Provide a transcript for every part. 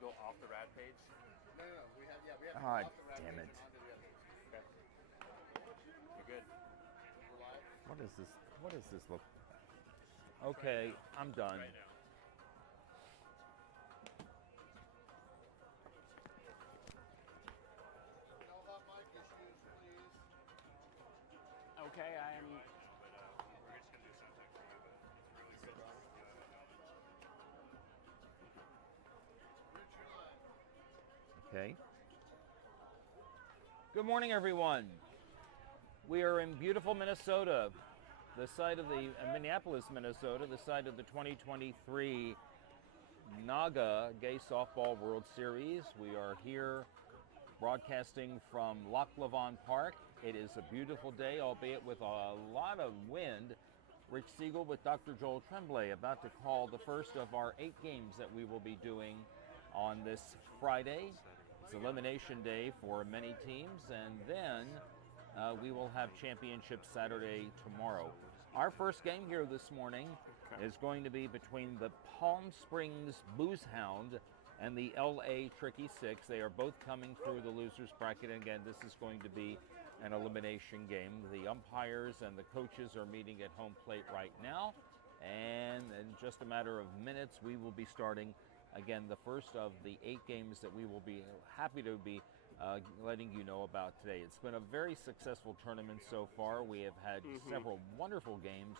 go off the rad page? No. We have to go Ah, off the rad damn page it. and onto the other page. Okay. You're good. We're live. What is this? What does this look? Okay, I'm done. Right now. No hot mic issues, please. Okay, I am. But we're just gonna do something for you. But it's really good. Rich, you're live. Okay. Good morning, everyone. We are in beautiful Minnesota, the site of the Minneapolis, Minnesota, the site of the 2023 NAGA Gay Softball World Series. We are here broadcasting from Loch Levon Park. It is a beautiful day, albeit with a lot of wind. Rich Siegel with Dr. Joel Tremblay about to call the first of our 8 games that we will be doing on this Friday. It's elimination day for many teams, and then we will have championship Saturday tomorrow. Our first game here this morning is going to be between the Palm Springs Booze Hound and the LA Tricky Six. They are both coming through the losers bracket. And again, this is going to be an elimination game. The umpires and the coaches are meeting at home plate right now. And in just a matter of minutes, we will be starting again the first of the 8 games that we will be happy to be letting you know about today. It's been a very successful tournament so far. We have had several wonderful games,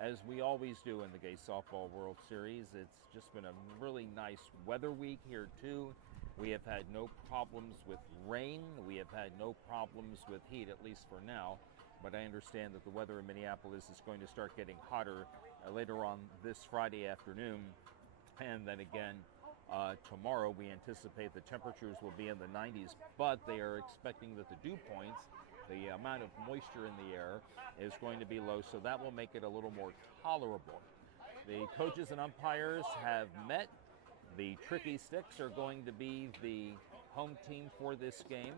as we always do in the Gay Softball World Series. It's just been a really nice weather week here too. We have had no problems with rain. We have had no problems with heat, at least for now. But I understand that the weather in Minneapolis is going to start getting hotter later on this Friday afternoon. And then again, tomorrow we anticipate the temperatures will be in the 90s, but they are expecting that the dew points, the amount of moisture in the air, is going to be low, so that will make it a little more tolerable. The coaches and umpires have met. The Tricky Sticks are going to be the home team for this game.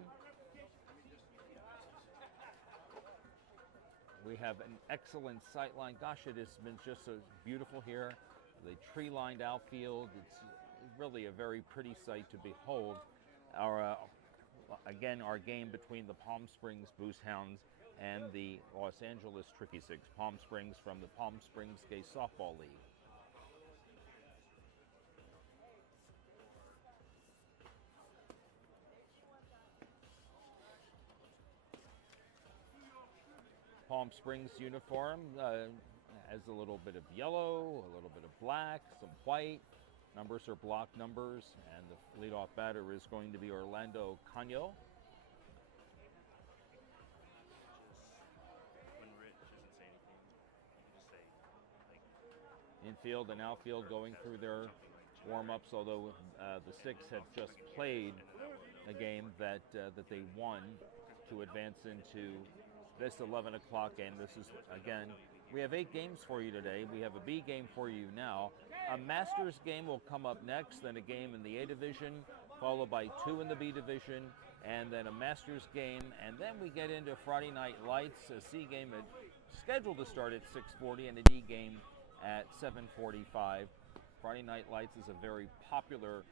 We have an excellent sight line. Gosh, it has been just so beautiful here. The tree-lined outfield, it's really a very pretty sight to behold. Again, our game between the Palm Springs Booze Hounds and the Los Angeles Tricky Six. Palm Springs from the Palm Springs Gay Softball League. Palm Springs uniform has a little bit of yellow, a little bit of black, some white. Numbers are block numbers, and the leadoff batter is going to be Orlando Cano. When Rich doesn't say anything, you can just say, like, Infield and outfield going through their warm-ups, although the Sticks have just played a game that they won to advance into this 11 o'clock game. This is, again, we have 8 games for you today. We have a B game for you now. A Masters game will come up next, then a game in the A division, followed by 2 in the B division, and then a Masters game, and then we get into Friday Night Lights, a C game scheduled to start at 6:40, and a D game at 7:45. Friday Night Lights is a very popular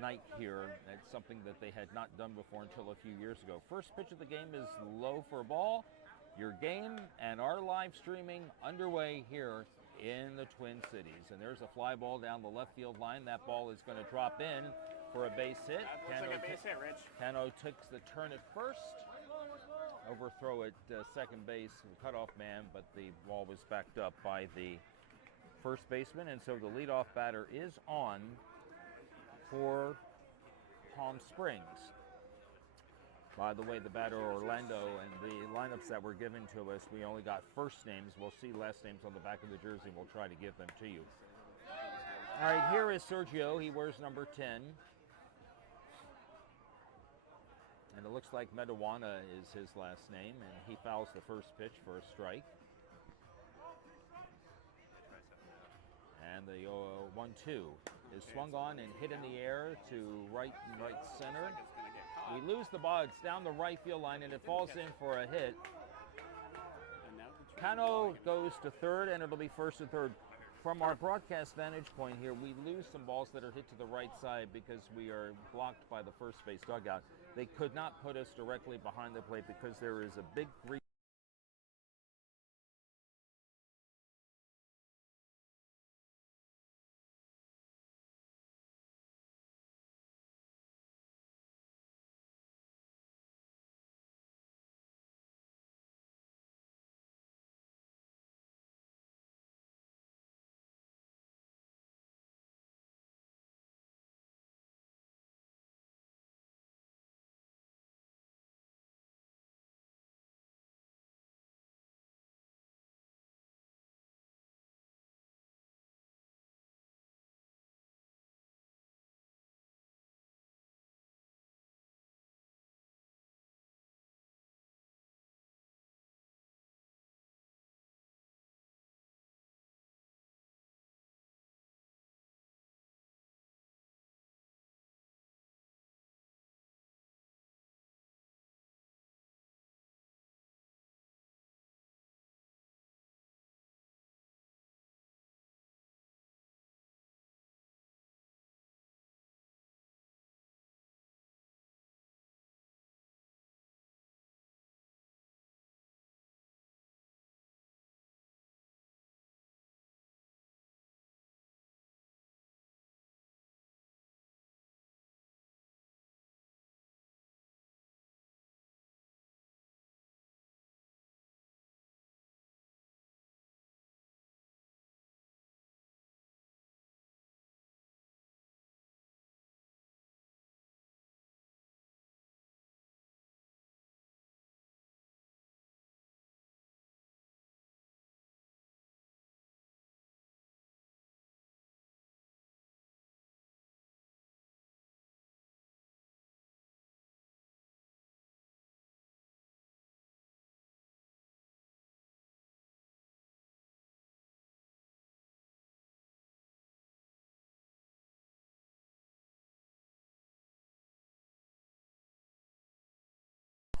night here. It's something that they had not done before until a few years ago. First pitch of the game is low for a ball. Your game and our live streaming underway here in the Twin Cities. And there's a fly ball down the left field line. That ball is going to drop in for a base hit. That looks like a base hit, Rich. Cano takes the turn at first. Overthrow at second base, cutoff man, but the ball was backed up by the first baseman. And so the leadoff batter is on for Palm Springs. By the way, the batter Orlando and the lineups that were given to us, we only got first names. We'll see last names on the back of the jersey. We'll try to give them to you. All right, here is Sergio. He wears number 10. And it looks like Medawana is his last name, and he fouls the first pitch for a strike. And the 1-2 is swung on and hit in the air to right center. We lose the ball. It's down the right field line, and it falls in for a hit. Cano goes to third, and it'll be first and third. from our broadcast vantage point here, we lose some balls that are hit to the right side because we are blocked by the first base dugout. They could not put us directly behind the plate because there is a big three.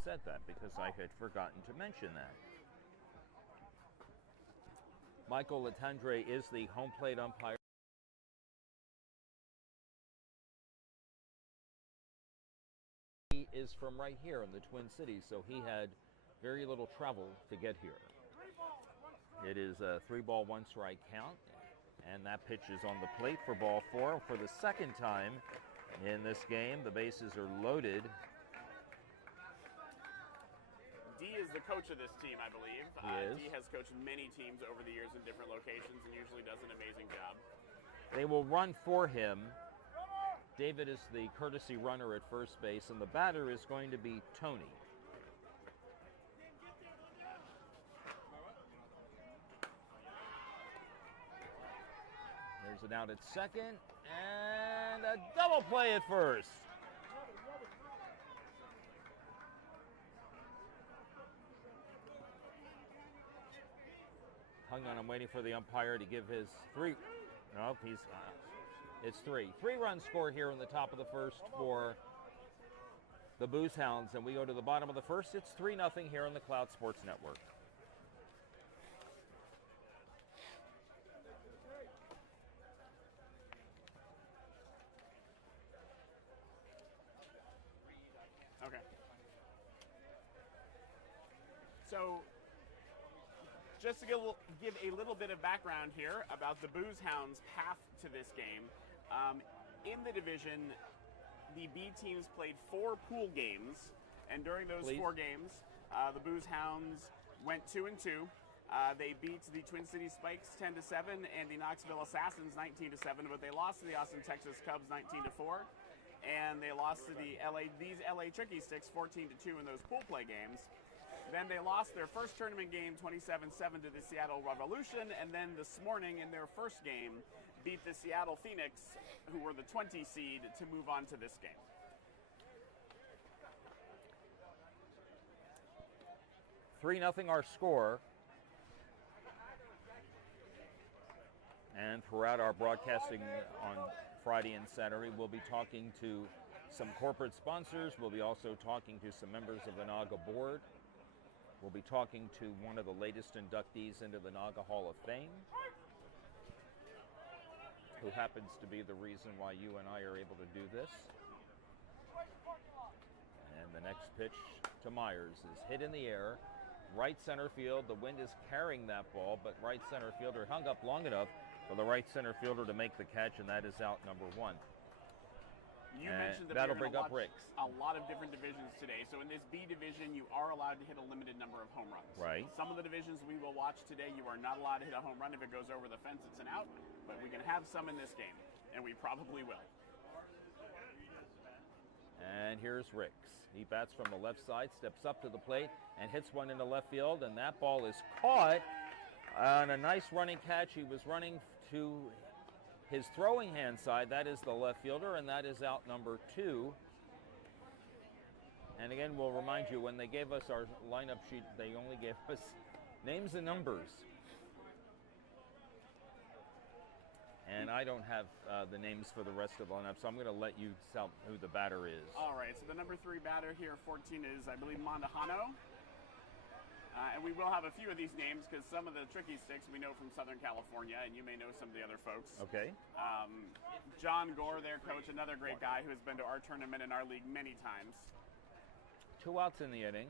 Said that because I had forgotten to mention that. Michael Latendre is the home plate umpire. He is from right here in the Twin Cities, so he had very little travel to get here. It is a 3-ball, 1-strike count, and that pitch is on the plate for ball 4 for the second time in this game. The bases are loaded. D is the coach of this team, I believe. He is. D has coached many teams over the years in different locations and usually does an amazing job. They will run for him. David is the courtesy runner at first base, and the batter is going to be Tony. There's an out at second, and a double play at first. Hung on, I'm waiting for the umpire to give his 3. Nope, it's 3. 3-run score here in the top of the first for the Booze Hounds, and we go to the bottom of the first. It's 3-0 here on the Cloud Sports Network. Okay. So, just to give a little bit of background here about the Booze Hounds' path to this game. In the division, the B teams played 4 pool games, and during those 4 games, the Booze Hounds went 2-2. They beat the Twin Cities Spikes 10-7 and the Knoxville Assassins 19-7, but they lost to the Austin, Texas Cubs 19-4, and they lost to these LA Tricky Sticks 14-2 in those pool play games. Then they lost their first tournament game 27-7 to the Seattle Revolution, and then this morning in their first game beat the Seattle Phoenix, who were the 20 seed, to move on to this game. $3-0 our score. And throughout our broadcasting on Friday and Saturday, we'll be talking to some corporate sponsors. We'll be also talking to some members of the NAGA board. We'll be talking to one of the latest inductees into the NAGA Hall of Fame. who happens to be the reason why you and I are able to do this. And the next pitch to Myers is hit in the air, right center field. The wind is carrying that ball, but right center fielder hung up long enough for the right center fielder to make the catch, and that is out number one. You mentioned that that'll we're bring gonna up watch Ricks. a lot of different divisions today. So in this B division, you are allowed to hit a limited number of home runs. Right. Some of the divisions we will watch today, you are not allowed to hit a home run. If it goes over the fence, it's an out. But we can have some in this game, and we probably will. And here's Ricks. He bats from the left side, steps up to the plate, and hits one into left field, and that ball is caught on a nice running catch. He was running to his throwing hand side. That is the left fielder, and that is out number two. And again, we'll remind you, when they gave us our lineup sheet, they only gave us names and numbers. And I don't have the names for the rest of the lineup, so I'm going to let you tell who the batter is. All right, so the number 3 batter here, 14, is, I believe, Mondahano. And we will have a few of these names because some of the tricky sticks we know from Southern California, and you may know some of the other folks. Okay. John Gore, their coach, another great guy who has been to our tournament in our league many times. 2 outs in the inning.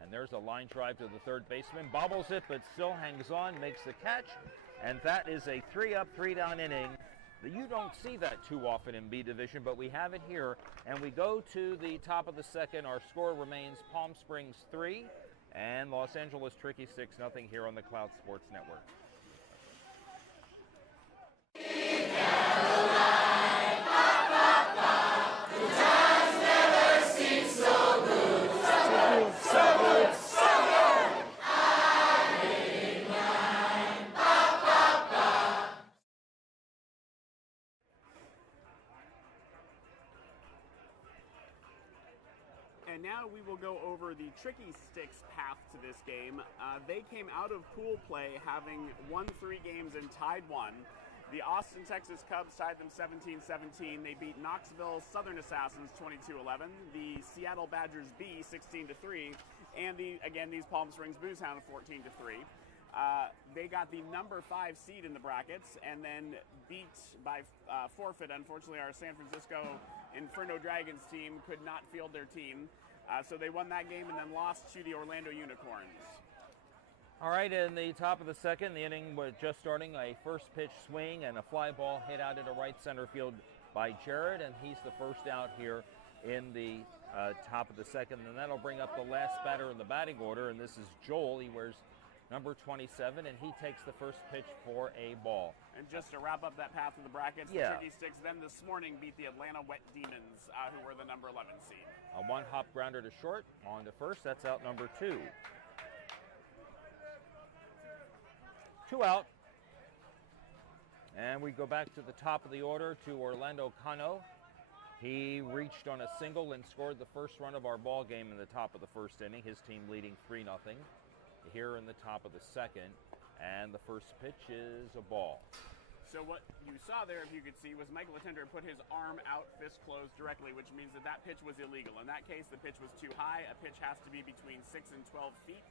And there's a line drive to the third baseman. Bobbles it, but still hangs on, makes the catch. And that is a 3-up, 3-down inning. You don't see that too often in B Division, but we have it here. And we go to the top of the second. Our score remains Palm Springs 3 and Los Angeles Tricky 6-0 here on the Cloud Sports Network. And now we will go over the Tricky Sticks path to this game. They came out of pool play having won 3 games and tied 1. The Austin, Texas Cubs tied them 17-17. They beat Knoxville Southern Assassins 22-11. The Seattle Badgers B 16-3. And these Palm Springs Booze Hound 14-3. They got the number 5 seed in the brackets and then beat by forfeit. Unfortunately, our San Francisco Inferno Dragons team could not field their team. So they won that game and then lost to the Orlando Unicorns. All right, in the top of the second, the inning was just starting. A first pitch swing and a fly ball hit out into right center field by Jared, and he's the first out here in the top of the second. And that'll bring up the last batter in the batting order, and this is Joel. He wears number 27, and he takes the first pitch for a ball. And just to wrap up that path of the brackets, Yeah. the Tricky Sticks then this morning beat the Atlanta Wet Demons, who were the number 11 seed. A one-hop grounder to short, on to first. That's out number 2. 2 out. And we go back to the top of the order to Orlando Cano. He reached on a single and scored the first run of our ball game in the top of the first inning, his team leading 3-0 here in the top of the second. And the first pitch is a ball. So what you saw there, if you could see, was Michael Attender put his arm out, fist closed directly, which means that that pitch was illegal. In that case, the pitch was too high. A pitch has to be between 6 and 12 feet.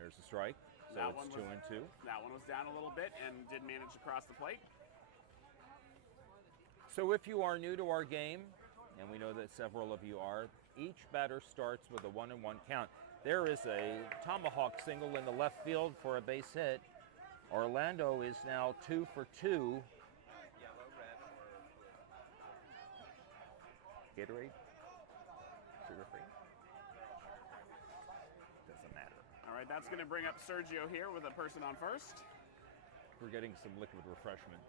There's the strike. So That it's one 2 and 2. That one was down a little bit and did manage to cross the plate. So if you are new to our game, and we know that several of you are, each batter starts with a 1-1 count. There is a tomahawk single in the left field for a base hit. Orlando is now 2 for 2. Gatorade? Sugar-free? Doesn't matter. All right, that's going to bring up Sergio here with a person on first. We're getting some liquid refreshment.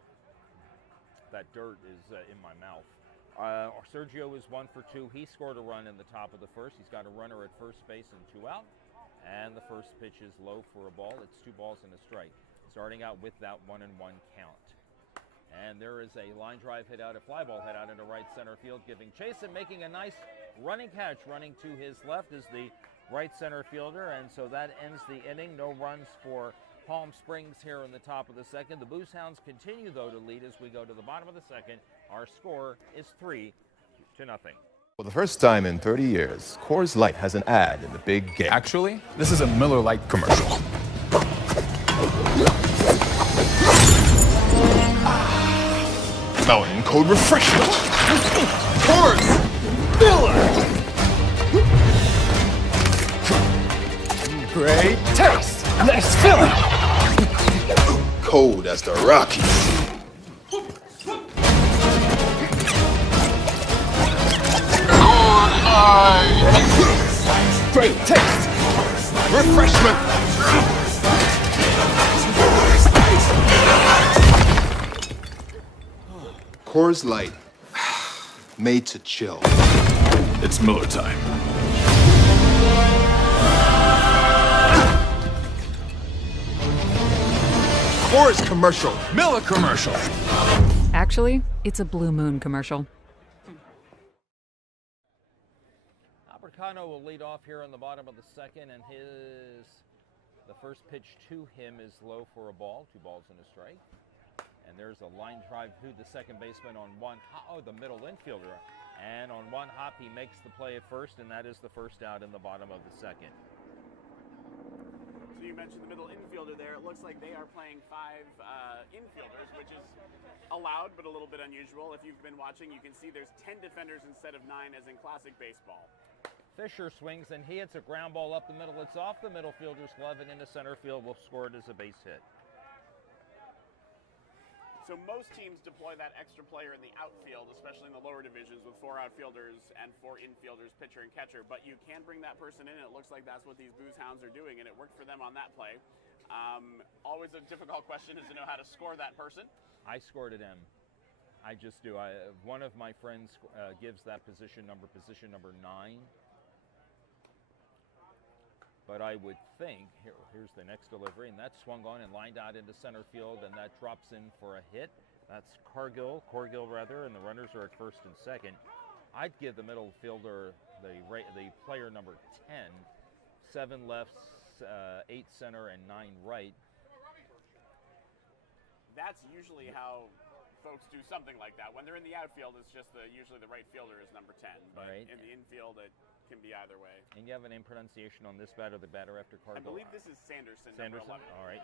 That dirt is in my mouth. Sergio is 1 for 2. He scored a run in the top of the first. He's got a runner at first base and 2 out. And the first pitch is low for a ball. It's 2 balls and a strike. Starting out with that 1-1 count. And there is a line drive hit out, a fly ball hit out into right center field, giving chase and making a nice running catch. Running to his left is the right center fielder, and so that ends the inning. No runs for Palm Springs here in the top of the second. The Booze Hounds continue, though, to lead as we go to the bottom of the second. Our score is 3-0. For the first time in 30 years, Coors Light has an ad in the big game. Actually, this is a Miller Lite commercial. Mountain Code Refreshment. Coors Miller. Great taste. Nice filling. Cold as the Rockies. Great taste. Refreshment. Coors Light. Made to chill. It's Miller time. Coors commercial. Miller commercial. Actually, it's a Blue Moon commercial. Abricano will lead off here in the bottom of the second, and the first pitch to him is low for a ball, 2 balls and a strike. And there's a line drive to the second baseman on one hop. Oh, the middle infielder. And on one hop, he makes the play at first, and that is the first out in the bottom of the second. So you mentioned the middle infielder there. It looks like they are playing 5 infielders, which is allowed but a little bit unusual. If you've been watching, you can see there's 10 defenders instead of 9 as in classic baseball. Fisher swings, and he hits a ground ball up the middle. It's off the middle fielder's glove and into center field. Will score it as a base hit. So most teams deploy that extra player in the outfield, especially in the lower divisions with 4 outfielders and 4 infielders, pitcher and catcher. But you can bring that person in. It looks like that's what these Booze Hounds are doing, and it worked for them on that play. Always a difficult question is to know how to score that person. I scored at M. I just do. One of my friends gives that position number 9. But I would think, here's the next delivery, and that's swung on and lined out into center field, and that drops in for a hit. That's Corgill, and the runners are at first and second. I'd give the middle fielder the player number 10, 7 left, 8 center, and 9 right. That's usually how folks do something like that. When they're in the outfield, it's just usually the right fielder is number 10. But right. In the infield, it can be either way. And you have an name pronunciation on this batter, the batter after Corgill? I believe this is Sanderson. Sanderson? Number 11. All right.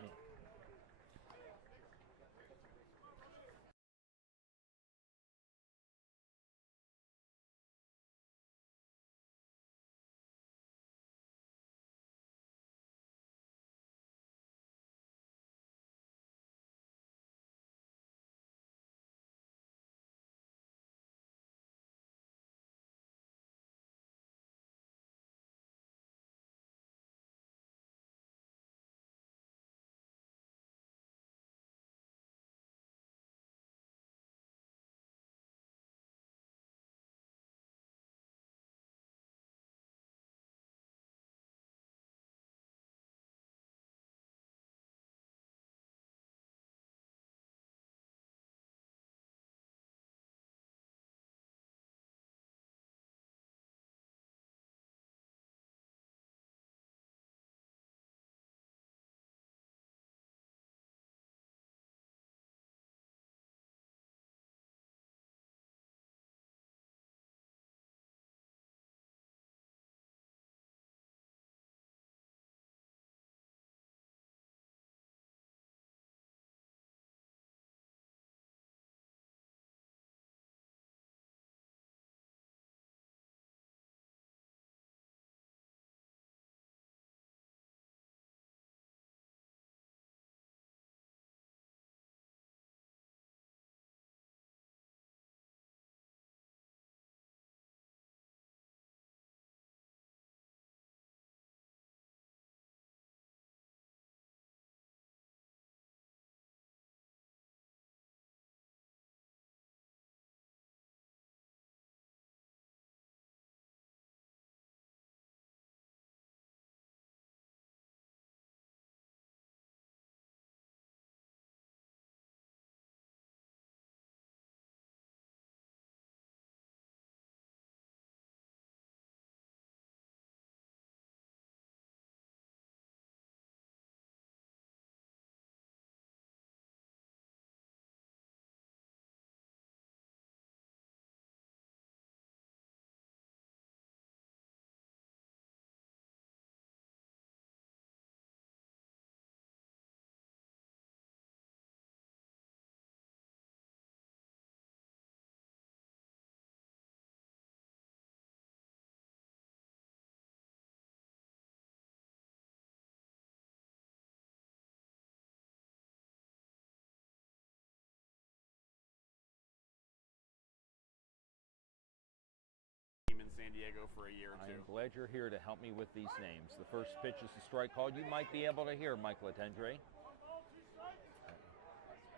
San Diego for a year or I two. am glad you're here to help me with these names. The first pitch is a strike called. You might be able to hear Mike Latendre,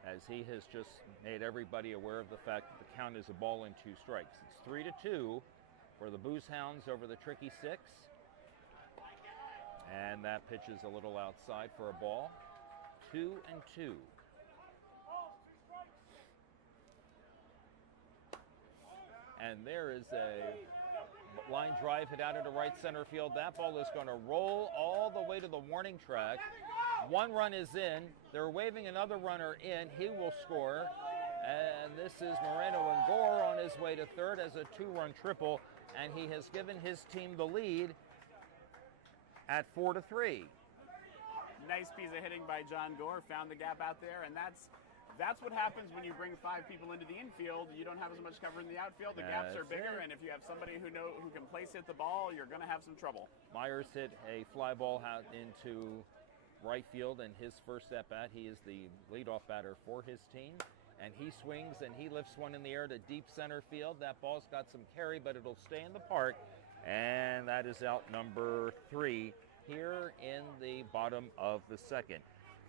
as he has just made everybody aware of the fact that the count is a ball and 2 strikes. It's 3-2 for the Booze Hounds over the Tricky Six. And that pitch is a little outside for a ball. 2-2. And there is a line drive hit out into right center field. That ball is going to roll all the way to the warning track. 1 run is in. They're waving another runner in. He will score. And this is Moreno and Gore on his way to third as a 2-run triple. And he has given his team the lead at 4-3. Nice piece of hitting by John Gore. Found the gap out there, and that's what happens when you bring 5 people into the infield. You don't have as much cover in the outfield. The gaps are bigger, and if you have somebody who can place hit the ball, you're going to have some trouble. Myers hit a fly ball out into right field in his first at bat. He is the leadoff batter for his team, and he swings and he lifts one in the air to deep center field. That ball's got some carry, but it'll stay in the park, and that is out number 3 here in the bottom of the second.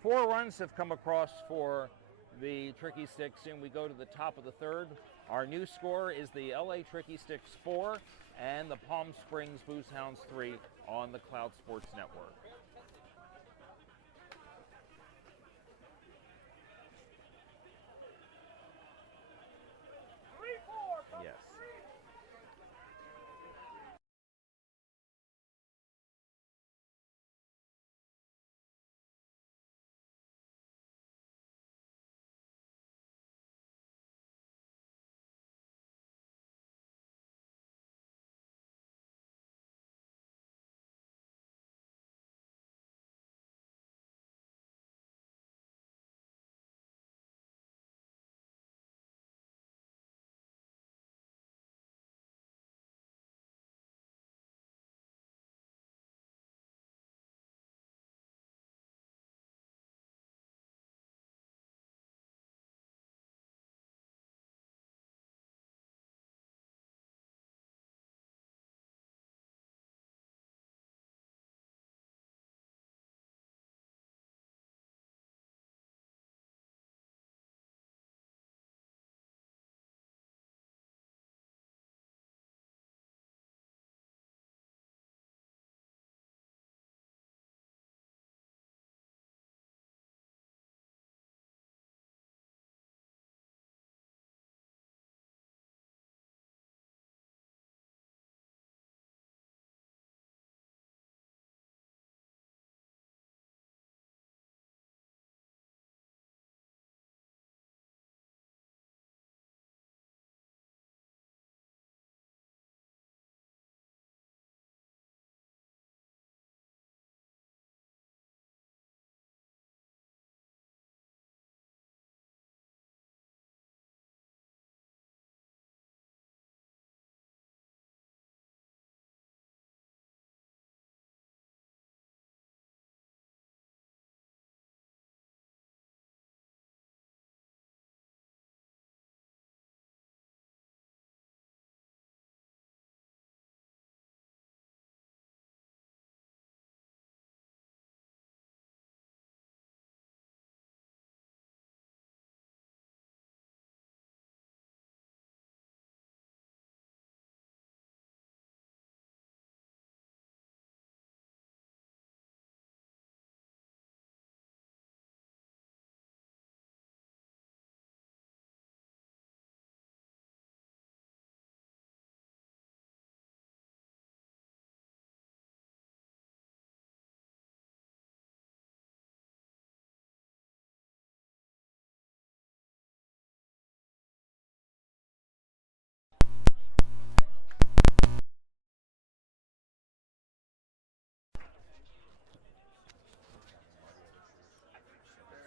4 runs have come across for the Tricky Sticks. Soon we go to the top of the third. Our new score is the LA Tricky Sticks 4 and the Palm Springs Booze Hounds 3 on the Cloud Sports Network. Yes.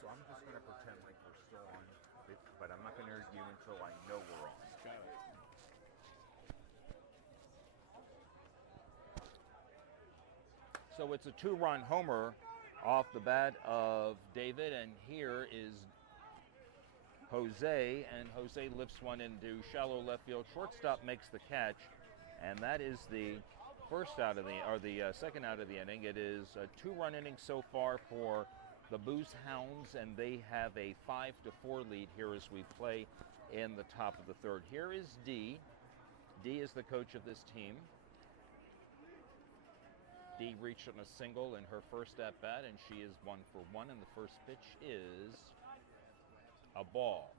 So I'm just going to pretend like we're still on, but I'm not going to interview until I know we're on. So it's a 2-run homer off the bat of David, and here is Jose, and Jose lifts one into shallow left field. Shortstop makes the catch, And that is the second out of the inning. It is a 2-run inning so far for the Booze Hounds, and they have a 5-4 lead here as we play in the top of the third. Here is Dee. Dee is the coach of this team. Dee reached on a single in her first at-bat, and she is 1 for 1, and the first pitch is a ball.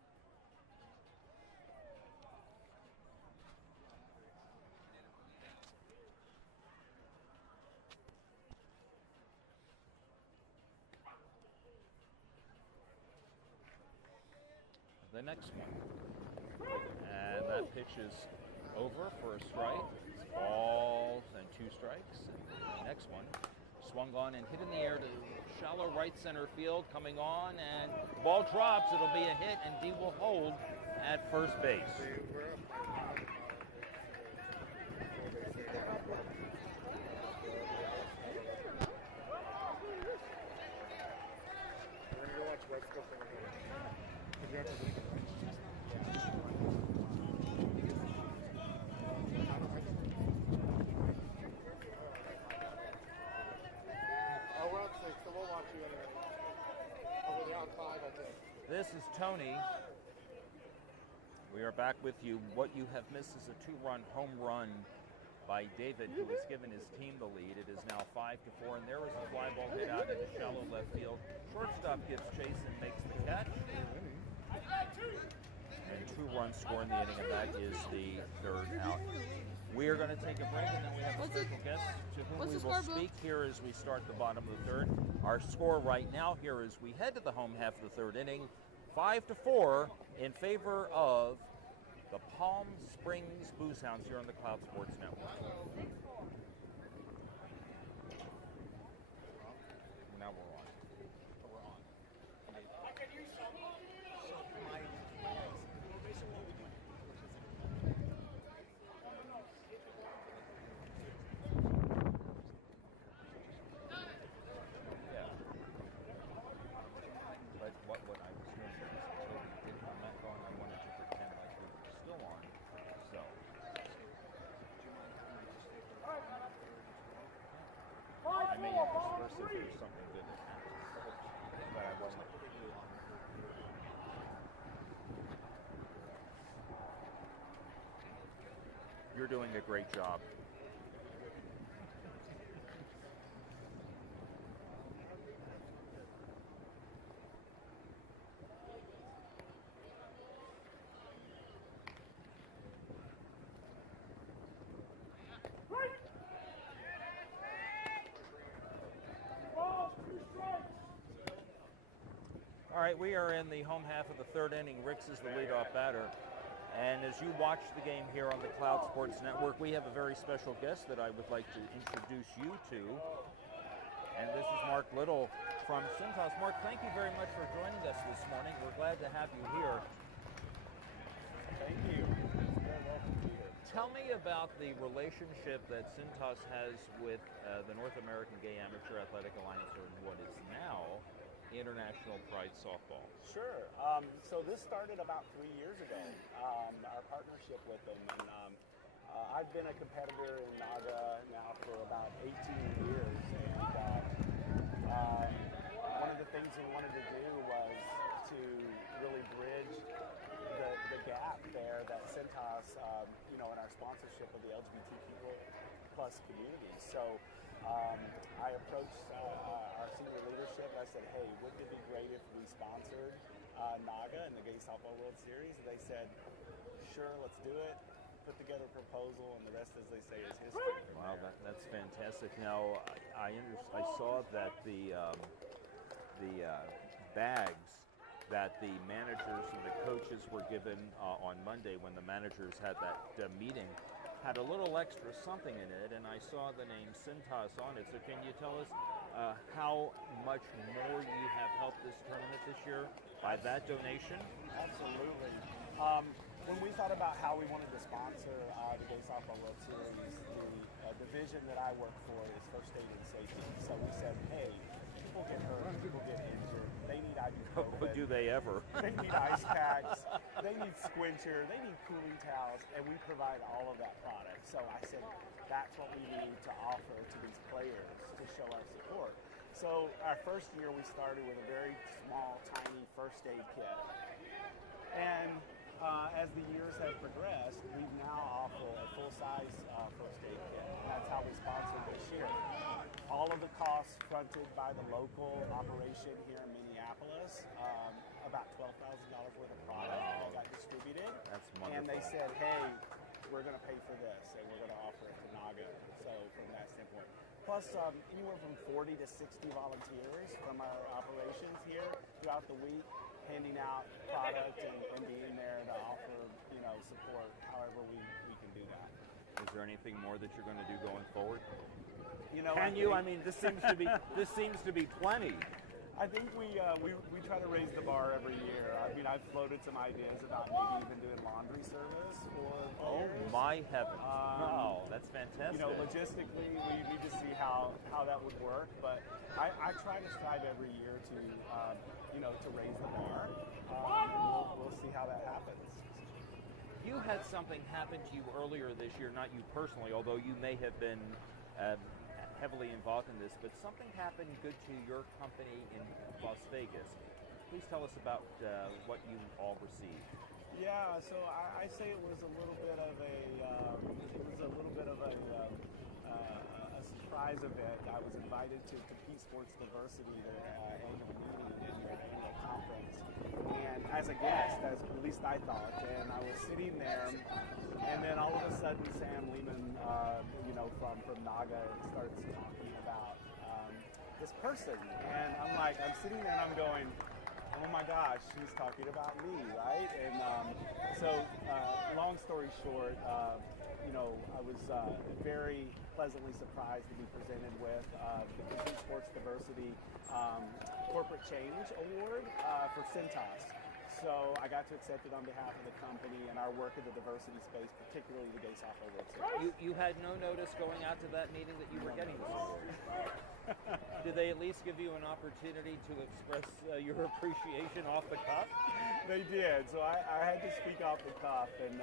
The next one. And that pitch is over for a strike. Balls and 2 strikes. And the next one swung on and hit in the air to shallow right center field. Coming on, and the ball drops. It'll be a hit, and Dee will hold at first base. This is Tony. We are back with you. What you have missed is a 2-run home run by David, who has given his team the lead. It is now 5-4, and there is a fly ball hit out into shallow left field. Shortstop gives chase and makes the catch. And 2 runs score in the inning, and that is the third out. We are going to take a break, and then we have a special guest to whom we will speak here as we start the bottom of the third. Our score right now here as we head to the home half of the third inning, 5-4 in favor of the Palm Springs Booze Hounds here on the Cloud Sports Network. Now we're on. You're doing a great job. All right, we are in the home half of the third inning. Ricks is the leadoff batter. And as you watch the game here on the Cloud Sports Network, we have a very special guest that I would like to introduce you to. And this is Mark Little from Cintas. Mark, thank you very much for joining us this morning. We're glad to have you here. Thank you. Tell me about the relationship that Cintas has with the North American Gay Amateur Athletic Alliance, or what is now International Pride Softball. Sure. So this started about 3 years ago, our partnership with them. And I've been a competitor in NAGA now for about 18 years. And one of the things we wanted to do was to really bridge the gap there that Cintas, in our sponsorship of the LGBTQ plus community. So I approached our senior leadership. I said, hey, wouldn't it be great if we sponsored NAGA and the Gay Softball World Series? And they said, sure, let's do it. Put together a proposal, and the rest, as they say, is history. Wow, that's fantastic. Now, I saw that the bags that the managers and the coaches were given on Monday when the managers had that meeting had a little extra something in it, and I saw the name Cintas on it. So can you tell us how much more you have helped this tournament this year by that donation? Absolutely. When we thought about how we wanted to sponsor the Gay Softball World Series, the division that I work for is first aid and safety. So we said, hey, people get hurt, people get injured, they need ibuprofen. ibuprofen. Do they ever? They need ice packs. They need squincher. They need cooling towels, and we provide all of that product. So I said, that's what we need to offer to these players to show our support. So our first year, we started with a very small, tiny first aid kit, and as the years have progressed, we now offer a full-size first aid kit. And that's how we sponsored this year. All of the costs fronted by the local operation here in Minneapolis. About $12,000 worth of product that got distributed. That's wonderful. And they said, hey, we're going to pay for this, and we're going to offer it to NAGA. So from that standpoint. Plus, anywhere from 40 to 60 volunteers from our operations here throughout the week, handing out product and being there to offer, support however we can do that. Is there anything more that you're going to do going forward? Can you? I mean, this seems to be plenty. I think we try to raise the bar every year. I mean, I've floated some ideas about maybe even doing laundry service for Oh players. my heavens! Wow, that's fantastic. Logistically, we need to see how that would work. But I try to strive every year to to raise the bar. We'll see how that happens. You had something happen to you earlier this year, not you personally, although you may have been heavily involved in this, but something happened good to your company in Las Vegas. Please tell us about what you all received. Yeah, so I say it was a little bit of a surprise event. I was invited to P Sports Diversity, their annual meeting in their annual conference, and as a guest, as at least I thought, and I was sitting there, and then all of a sudden Sam Lehman, from NAGA starts talking about this person, and I'm sitting there and I'm going, oh my gosh, she's talking about me, right? And long story short, I was very pleasantly surprised to be presented with the P Sports Diversity Corporate Change Award for Cintas. So I got to accept it on behalf of the company and our work in the diversity space, particularly the Gay Softball World Series. You had no notice going out to that meeting that you were getting this award. Did they at least give you an opportunity to express your appreciation off the cuff? They did. So I had to speak off the cuff, and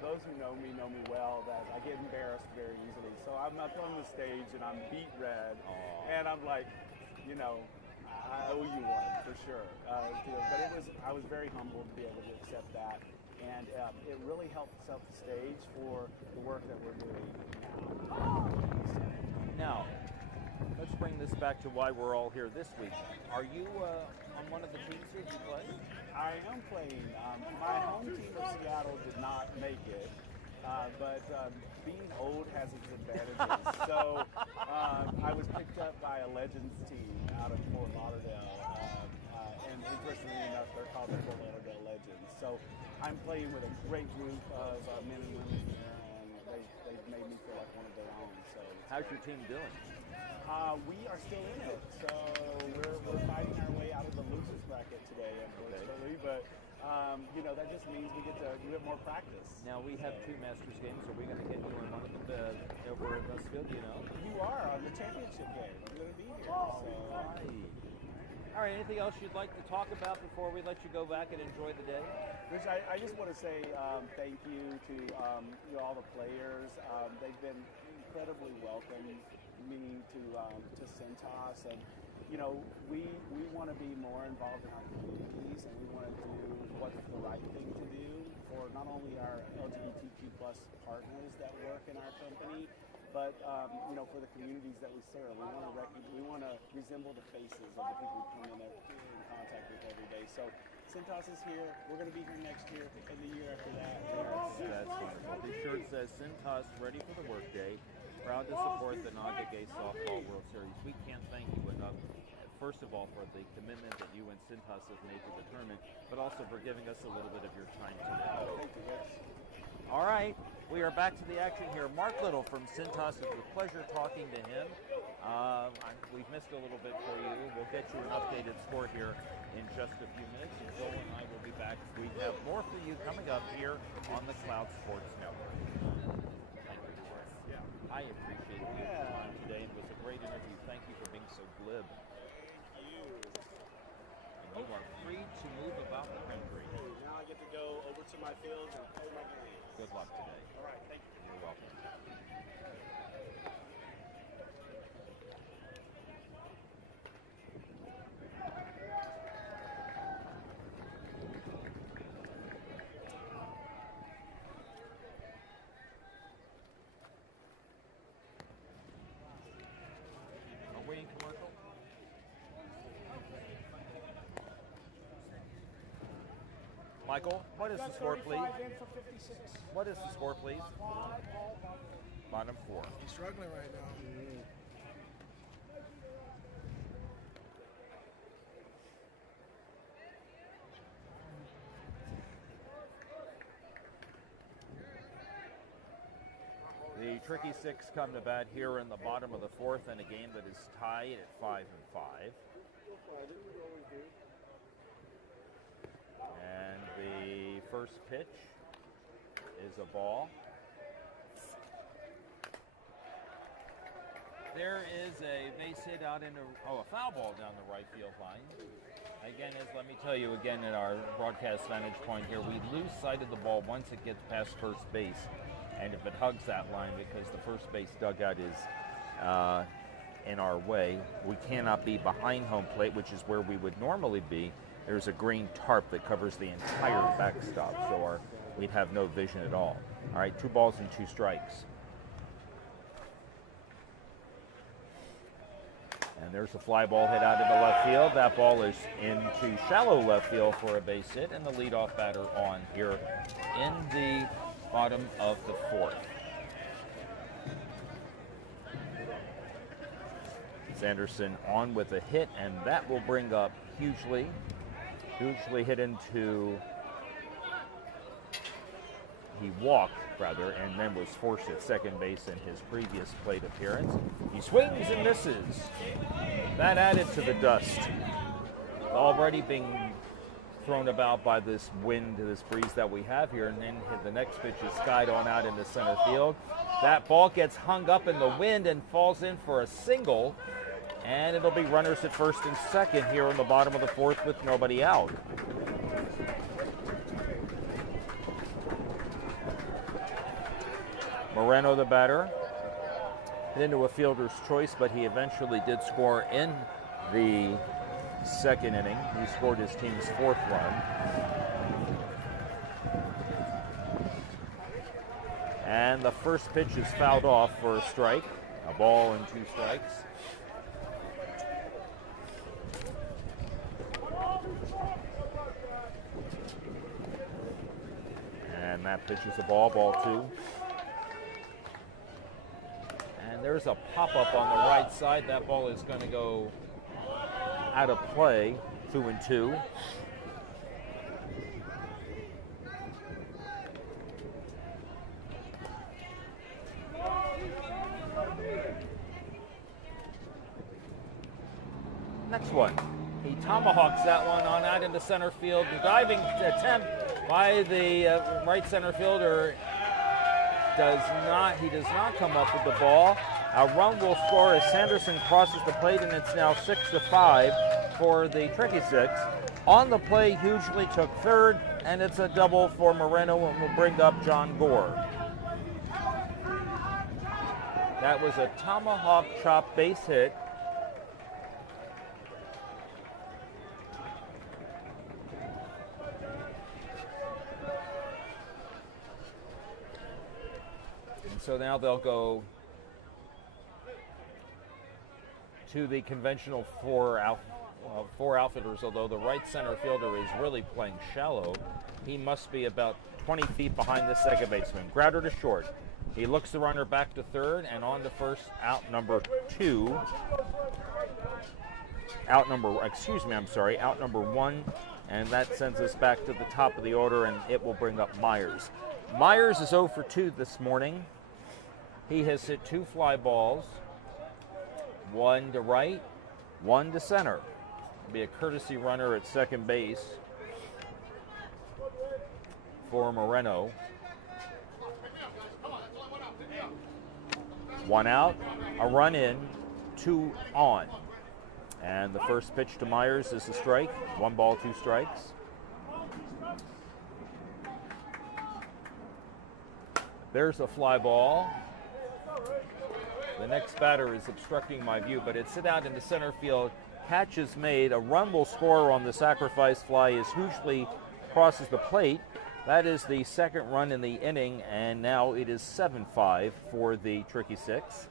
those who know me well that I get embarrassed very easily. So I'm up on the stage and I'm beet red, and I'm like, I owe you one for sure. But I was very humbled to be able to accept that, and it really helped set the stage for the work that we're doing now. Let's bring this back to why we're all here this week. Are you on one of the teams here to play? I am playing. My home team of Seattle did not make it, but being old has its advantages. So I was picked up by a Legends team out of Fort Lauderdale, and interestingly enough, they're called the Fort Lauderdale Legends. So I'm playing with a great group of men and women here, and they've made me feel like one of their own. So how's your team doing? We are still in it, so we're fighting our way out of the losers bracket today, unfortunately. But that just means we have more practice. Now we have two Masters games. Are we going to get you in one of them over at Westfield? You are on the championship game. I'm going to be here. All right. Anything else you'd like to talk about before we let you go back and enjoy the day? Rich, I just want to say thank you to all the players. They've been incredibly welcoming to Cintas, and we want to be more involved in our communities, and we want to do what's the right thing to do for not only our LGBTQ+ partners that work in our company, but for the communities that we serve. We want to resemble the faces of the people we come in contact with every day. So Cintas is here. We're going to be here next year and the year after that. That's wonderful. The shirt says Cintas ready for the workday. Proud to support the NAGA Gay Softball World Series. We can't thank you enough, first of all, for the commitment that you and Cintas have made to the tournament, but also for giving us a little bit of your time today. Thank you, Rich. All right, we are back to the action here. Mark Little from Cintas. It was a pleasure talking to him. We've missed a little bit for you. We'll get you an updated score here in just a few minutes, and Joel and I will be back. We have more for you coming up here on the Cloud Sports Network. Thank you, Chris. Yeah. I appreciate your time today. It was a great interview. Thank you for being so glib. Thank you. And you are my fields and play my games. Good luck today. All right, thank you. You're welcome. Are we in commercial? Michael, what is the score, please? What is the score, please? Bottom 4. He's struggling right now. The Tricky Six come to bat here in the bottom of the 4th in a game that is tied at 5-5. And the first pitch is a ball. There is a base hit out into, a foul ball down the right field line. Again, let me tell you again at our broadcast vantage point here, we lose sight of the ball once it gets past first base. And if it hugs that line, because the first base dugout is in our way, we cannot be behind home plate, which is where we would normally be. There's a green tarp that covers the entire backstop, so we'd have no vision at all. All right, 2 balls and 2 strikes. And there's a fly ball hit out into left field. That ball is into shallow left field for a base hit, and the leadoff batter on here in the bottom of the 4th. Sanderson on with a hit, and that will bring up hugely hit into, he walked rather, and then was forced at second base in his previous plate appearance. He swings and misses. That added to the dust already being thrown about by this wind, this breeze that we have here, and then the next pitch is skied on out into center field. That ball gets hung up in the wind and falls in for a single, and it'll be runners at first and second here in the bottom of the 4th with nobody out. Moreno, the batter, hit into a fielder's choice, but he eventually did score in the second inning. He scored his team's 4th run. And the first pitch is fouled off for a strike. A ball and 2 strikes. And that pitch is a ball 2. And there's a pop-up on the right side. That ball is going to go out of play, 2-2. Next one. He tomahawks that one on out into center field. The diving attempt by the right center fielder does not come up with the ball. A run will score as Sanderson crosses the plate, and it's now 6-5 for the Tricky Six. On the play, hugely took third, and it's a double for Moreno, and will bring up John Gore. That was a tomahawk chop base hit. And so now they'll go to the conventional four outfielders, although the right center fielder is really playing shallow. He must be about 20 feet behind the second baseman. Grounder to short. He looks the runner back to third and on to first, out number 2. Out number 1, and that sends us back to the top of the order, and it will bring up Myers. Myers is 0 for 2 this morning. He has hit 2 fly balls, 1 to right, 1 to center. Be a courtesy runner at second base for Moreno. 1 out, a run in, 2 on. And the first pitch to Myers is a strike. 1 ball, 2 strikes. There's a fly ball. The next batter is obstructing my view, but it's hit out into center field. Catch is made. A run will score on the sacrifice fly as Hughley crosses the plate. That is the second run in the inning, and now it is 7-5 for the Tricky Six.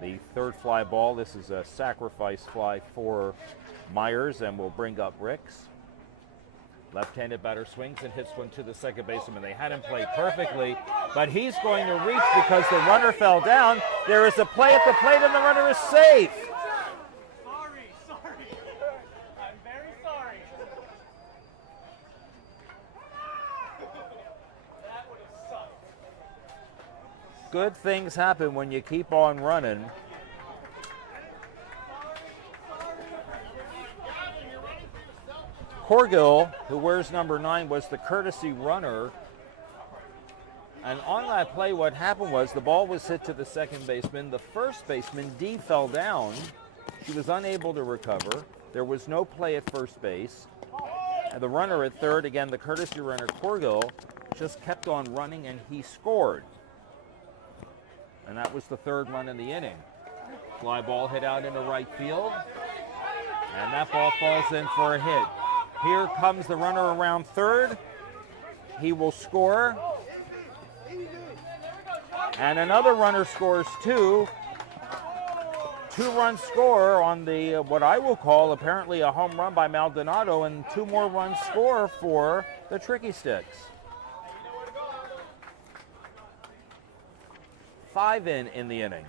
The third fly ball, this is a sacrifice fly for Myers, and will bring up Ricks. Left-handed batter swings and hits one to the second baseman. They had him play perfectly, but he's going to reach because the runner fell down. There is a play at the plate, and the runner is safe. Sorry. I'm very sorry. That would have sucked. Good things happen when you keep on running. Corgill, who wears number 9, was the courtesy runner. And on that play, what happened was the ball was hit to the second baseman. The first baseman, Dee, fell down. She was unable to recover. There was no play at first base. And the runner at third, again, the courtesy runner, Corgill, just kept on running, and he scored. And that was the third run in the inning. Fly ball hit out into right field. And that ball falls in for a hit. Here comes the runner around third. He will score. And another runner scores two. Two-run score on the, what I will call apparently a home run by Maldonado, and 2 more runs score for the Tricky Sticks. 5 in the inning.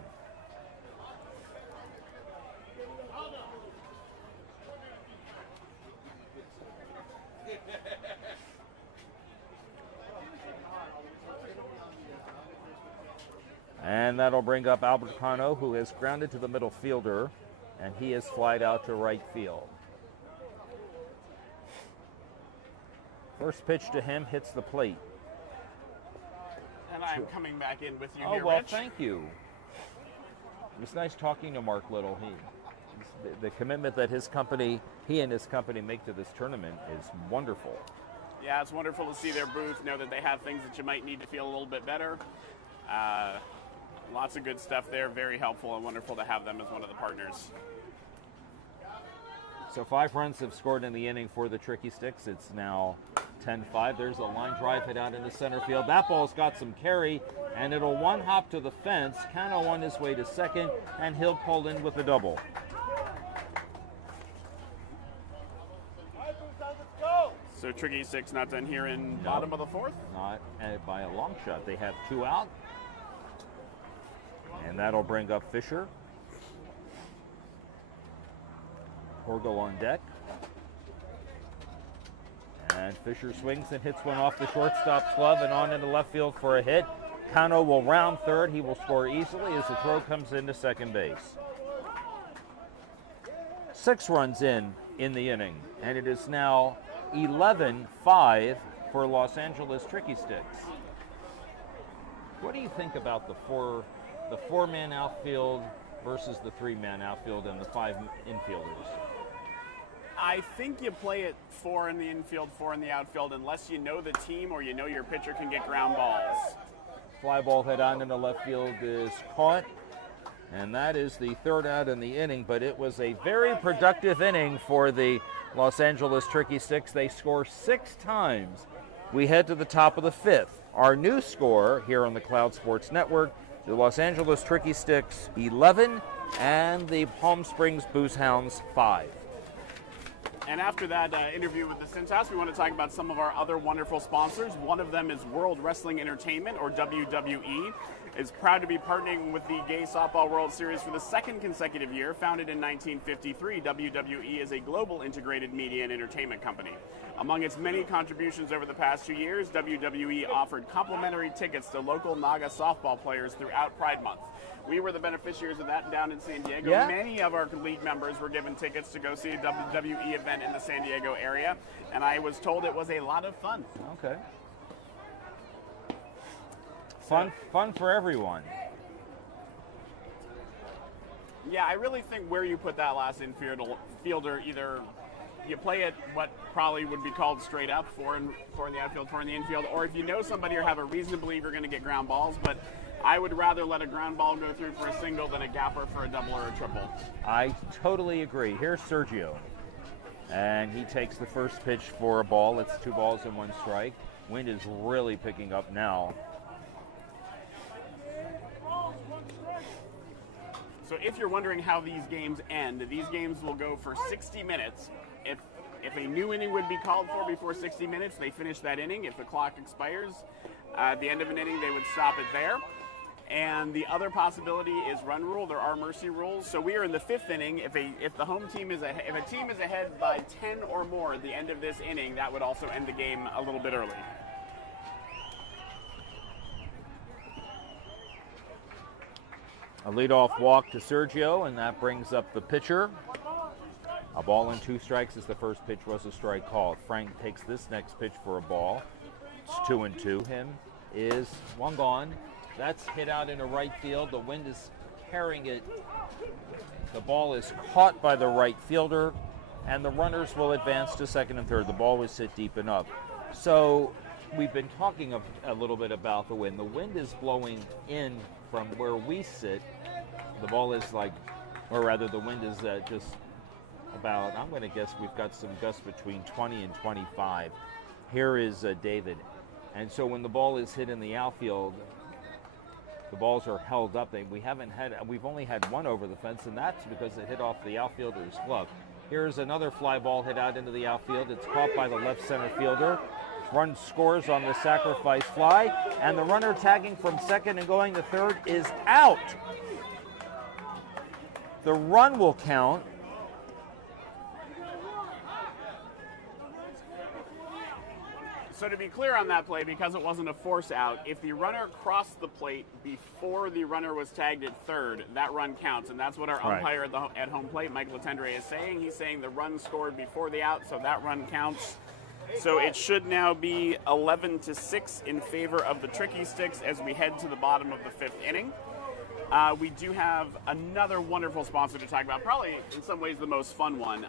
And that'll bring up Albert Cano, who has grounded to the middle fielder, and he is flied out to right field. First pitch to him hits the plate. And I'm coming back in with you Oh, here, well, Rich. thank you. It was nice talking to Mark Little. The commitment that he and his company make to this tournament is wonderful. Yeah, it's wonderful to see their booth, know that they have things that you might need to feel a little bit better. Lots of good stuff there, very helpful and wonderful to have them as one of the partners. So 5 runs have scored in the inning for the Tricky Sticks. It's now 10-5. There's a line drive hit out into center field. That ball's got some carry, and it'll one hop to the fence. Cano on his way to second, and he'll pull in with a double. So Tricky Six not done here in bottom of the 4th? Not by a long shot. They have 2 out. And that'll bring up Fisher. Corgill on deck. And Fisher swings and hits one off the shortstop's glove and on into left field for a hit. Cano will round third. He will score easily as the throw comes into second base. 6 runs in the inning. And it is now 11-5 for Los Angeles Tricky Sticks. What do you think about the four-man outfield versus the 3-man outfield and the 5 infielders? I think you play it 4 in the infield, 4 in the outfield, unless you know the team or you know your pitcher can get ground balls. Fly ball head on into left field is caught, and that is the 3rd out in the inning, but it was a very productive inning for the Los Angeles Tricky Sticks. They score 6 times. We head to the top of the 5th. Our new score here on the Cloud Sports Network, the Los Angeles Tricky Sticks 11 and the Palm Springs Booze Hounds 5. And after that interview with the Cinch House, we want to talk about some of our other wonderful sponsors. One of them is World Wrestling Entertainment, or WWE. Is proud to be partnering with the Gay Softball World Series for the 2nd consecutive year. Founded in 1953, WWE is a global integrated media and entertainment company. Among its many contributions over the past 2 years, WWE offered complimentary tickets to local Naga softball players throughout Pride Month. We were the beneficiaries of that down in San Diego. Yeah. Many of our league members were given tickets to go see a WWE event in the San Diego area, and I was told it was a lot of fun. Okay. Fun for everyone. Yeah, I really think where you put that last infielder, either you play it what probably would be called straight up, four in the outfield, four in the infield, or if you know somebody or have a reason to believe you're going to get ground balls. But I would rather let a ground ball go through for a single than a gapper for a double or a triple. I totally agree. Here's Sergio. And he takes the first pitch for a ball. It's 2 balls and 1 strike. Wind is really picking up now. So if you're wondering how these games end, these games will go for 60 minutes. If a new inning would be called for before 60 minutes, they finish that inning. If the clock expires at the end of an inning, they would stop it there. And the other possibility is run rule. There are mercy rules. So we are in the 5th inning. If the home team is if a team is ahead by 10 or more at the end of this inning, that would also end the game a little bit early. A leadoff walk to Sergio, and that brings up the pitcher. A ball and 2 strikes as the first pitch was a strike called. Frank takes this next pitch for a ball. It's 2-2. Him is 1 gone. That's hit out into right field. The wind is carrying it. The ball is caught by the right fielder, and the runners will advance to second and third. The ball was hit deep enough. So we've been talking a little bit about the wind. The wind is blowing in from where we sit. The ball is or rather the wind is just about, I'm going to guess we've got some gusts between 20 and 25. Here is David. And so when the ball is hit in the outfield, the balls are held up. We've only had 1 over the fence, and that's because it hit off the outfielder's glove. Here's another fly ball hit out into the outfield. It's caught by the left center fielder. Run scores on the sacrifice fly, and the runner tagging from second and going to third is out. The run will count. So to be clear on that play, because it wasn't a force out, if the runner crossed the plate before the runner was tagged at third, that run counts. And that's what our umpire at home plate, Mike Latendre, is saying. He's saying the run scored before the out, so that run counts. So it should now be 11-6 in favor of the Tricky Sticks as we head to the bottom of the 5th inning. We do have another wonderful sponsor to talk about, probably in some ways the most fun one,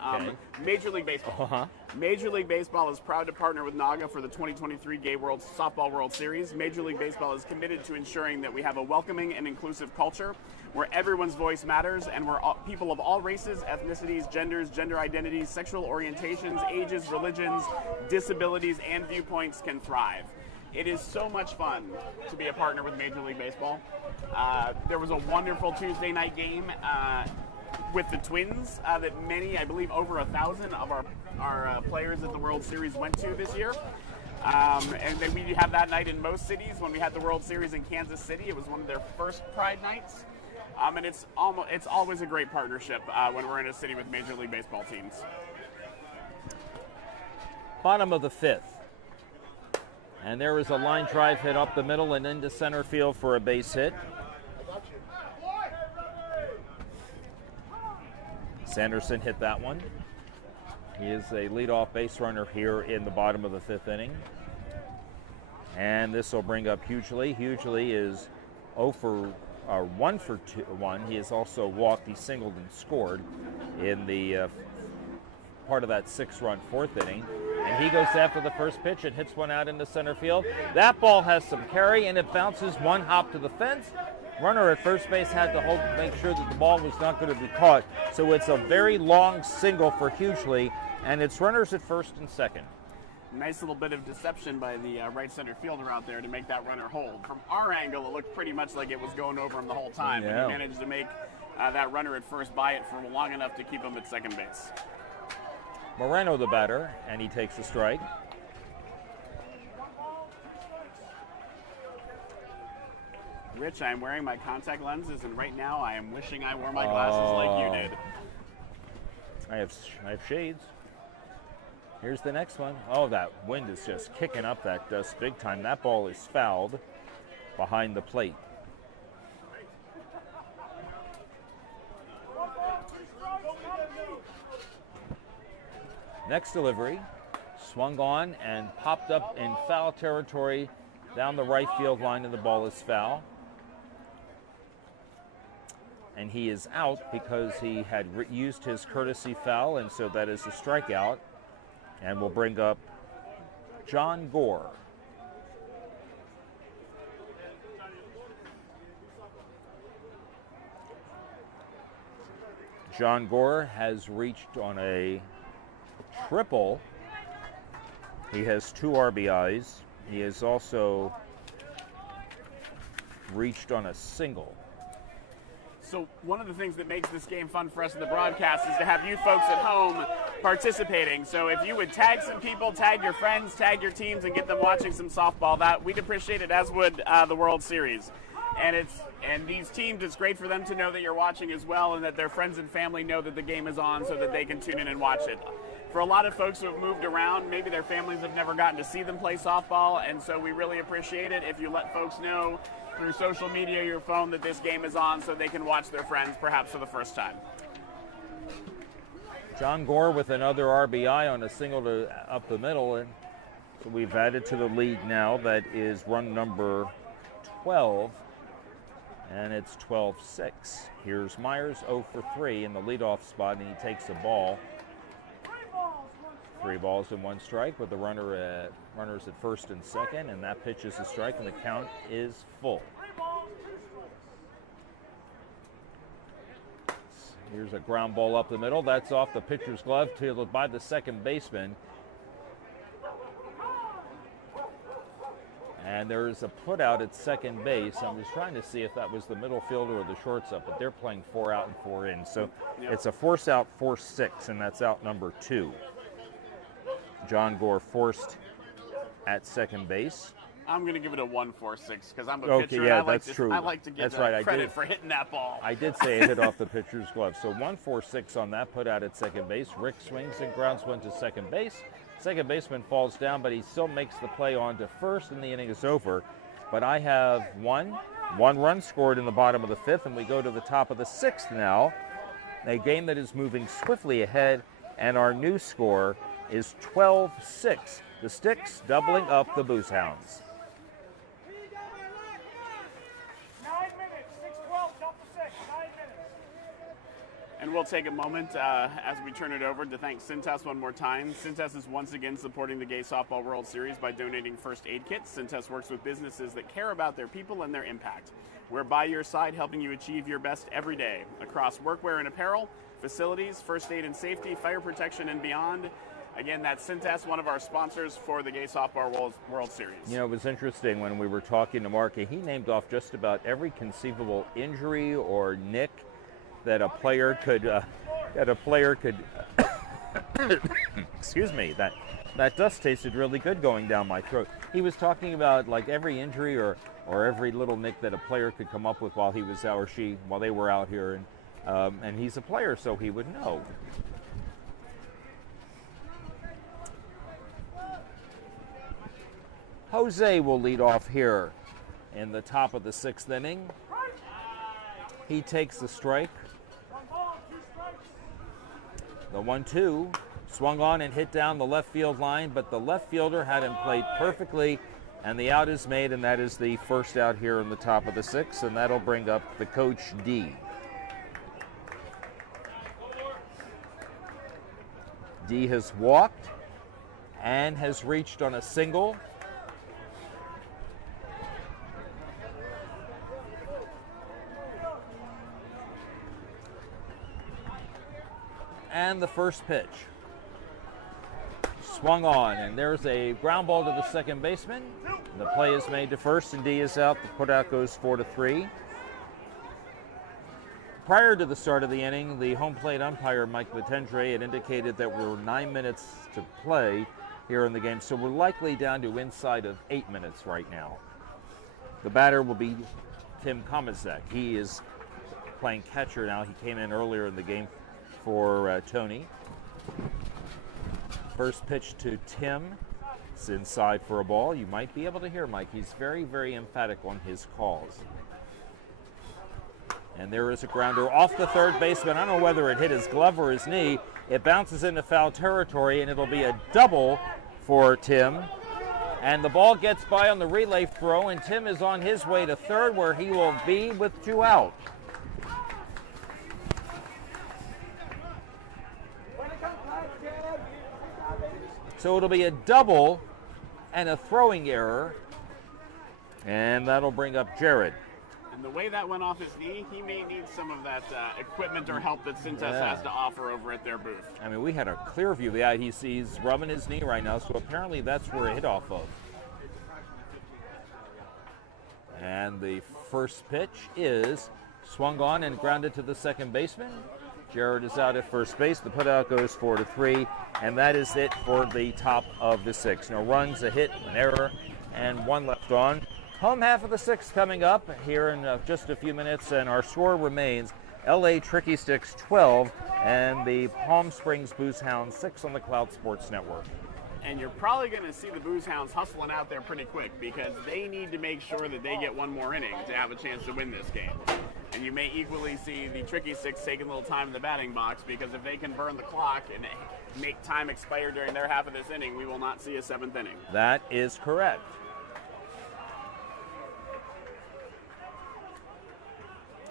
Major League Baseball. Major League Baseball is proud to partner with NAGA for the 2023 Gay Softball World Series. Major League Baseball is committed to ensuring that we have a welcoming and inclusive culture where everyone's voice matters and where people of all races, ethnicities, genders, gender identities, sexual orientations, ages, religions, disabilities, and viewpoints can thrive. It is so much fun to be a partner with Major League Baseball. There was a wonderful Tuesday night game with the Twins that many, I believe over 1,000 of our players at the World Series went to this year. And then we have that night in most cities. When we had the World Series in Kansas City, it was one of their first Pride nights. And it's always a great partnership when we're in a city with Major League Baseball teams. Bottom of the 5th. And there is a line drive hit up the middle and into center field for a base hit. Sanderson hit that one. He is a leadoff base runner here in the bottom of the 5th inning. And this will bring up Hughley. Hughley is 1 for 1. He has also walked, he singled and scored in the part of that 6-run 4th inning. And he goes after the first pitch and hits one out into center field. That ball has some carry, and it bounces 1 hop to the fence. Runner at first base had to hold to make sure that the ball was not going to be caught. So it's a very long single for Hughley, and it's runners at first and second. Nice little bit of deception by the right center fielder out there to make that runner hold. From our angle, it looked pretty much like it was going over him the whole time. Yeah. But he managed to make that runner at first by it for long enough to keep him at second base. Moreno the batter, and he takes a strike. Rich, I'm wearing my contact lenses, and right now I am wishing I wore my glasses like you did. I have shades. Here's the next one. Oh, that wind is just kicking up that dust big time. That ball is fouled behind the plate. Next delivery, swung on and popped up in foul territory down the right field line, and the ball is foul. and he is out because he had used his courtesy foul, and so that is a strikeout. And we'll bring up John Gore. John Gore has reached on a triple. He has 2 RBIs. He has also reached on a single. So one of the things that makes this game fun for us in the broadcast is to have you folks at home participating. So if you would tag some people, tag your friends, tag your teams, and get them watching some softball, that we'd appreciate it, as would the World Series. And these teams, it's great for them to know that you're watching as well, and that their friends and family know that the game is on, so that they can tune in and watch it. For a lot of folks who have moved around, maybe their families have never gotten to see them play softball, and so we really appreciate it if you let folks know through social media, your phone, that this game is on, so they can watch their friends perhaps for the first time. John Gore with another RBI on a single to up the middle, and so we've added to the lead now. That is run number 12, and it's 12-6. Here's Myers, 0 for 3 in the leadoff spot, and he takes a ball. 3 balls and 1 strike with the runners at first and second, and that pitch is a strike, and the count is full. Here's a ground ball up the middle. That's off the pitcher's glove, fielded by the second baseman. And there's a put out at second base. I was trying to see if that was the middle fielder or the shortstop, but they're playing 4 out and 4 in. So it's a force out, 4-6, and that's out number 2. John Gore forced at second base. I'm going to give it a 1-4-6 because I'm a Okay, pitcher. yeah, and that's true. I like to give That's right, credit for hitting that ball. I did say it hit off the pitcher's glove. So 1-4-6 on that put out at second base. Rick swings and grounds one to second base. Second baseman falls down, but he still makes the play on to first, and the inning is over. But I have one run scored in the bottom of the 5th, and we go to the top of the 6th now. A game that is moving swiftly ahead, and our new score is 12-6. The Sticks doubling up the Booze Hounds. 9 minutes, 6-12, jump to 6, 9 minutes. And we'll take a moment as we turn it over to thank Cintas one more time. Cintas is once again supporting the Gay Softball World Series by donating first aid kits. Cintas works with businesses that care about their people and their impact. We're by your side, helping you achieve your best every day across workwear and apparel, facilities, first aid and safety, fire protection, and beyond. Again, that's Cintas, one of our sponsors for the Gay Softball World Series. You know, it was interesting when we were talking to Mark. He named off just about every conceivable injury or nick that a player could excuse me, that dust tasted really good going down my throat. He was talking about like every injury or every little nick that a player could come up with while he was out, or she, while they were out here, and he's a player, so he would know. Jose will lead off here in the top of the 6th inning. He takes the strike. The 1-2 swung on and hit down the left field line, but the left fielder had him played perfectly, and the out is made, and that is the first out here in the top of the 6th, and that'll bring up the coach D. D has walked and has reached on a single. And the first pitch swung on, and there's a ground ball to the second baseman. The play is made to first, and D is out. The putout goes 4-3. Prior to the start of the inning, the home plate umpire, Mike Latendre, had indicated that we're 9 minutes to play here in the game, so we're likely down to inside of 8 minutes right now. The batter will be Tim Komazek. He is playing catcher now. He came in earlier in the game for Tony. First pitch to Tim. It's inside for a ball. You might be able to hear Mike. He's very, very emphatic on his calls. And there is a grounder off the third baseman. I don't know whether it hit his glove or his knee. It bounces into foul territory, and it'll be a double for Tim. And the ball gets by on the relay throw, and Tim is on his way to third, where he will be with 2 out. So it'll be a double and a throwing error. And that'll bring up Jared. And the way that went off his knee, he may need some of that equipment or help that Cintas has to offer over at their booth. I mean, we had a clear view of the eye. He's rubbing his knee right now, so apparently that's where it hit off of. And the first pitch is swung on and grounded to the second baseman. Jared is out at first base. The putout goes 4-3, and that is it for the top of the sixth. No runs, a hit, an error, and one left on. Home half of the sixth coming up here in just a few minutes, and our score remains LA Tricky Sticks 12 and the Palm Springs Booze Hounds 6 on the Cloud Sports Network. And you're probably going to see the Booze Hounds hustling out there pretty quick because they need to make sure that they get one more inning to have a chance to win this game. And you may equally see the Tricky Sticks taking a little time in the batting box because if they can burn the clock and make time expire during their half of this inning, we will not see a seventh inning. That is correct.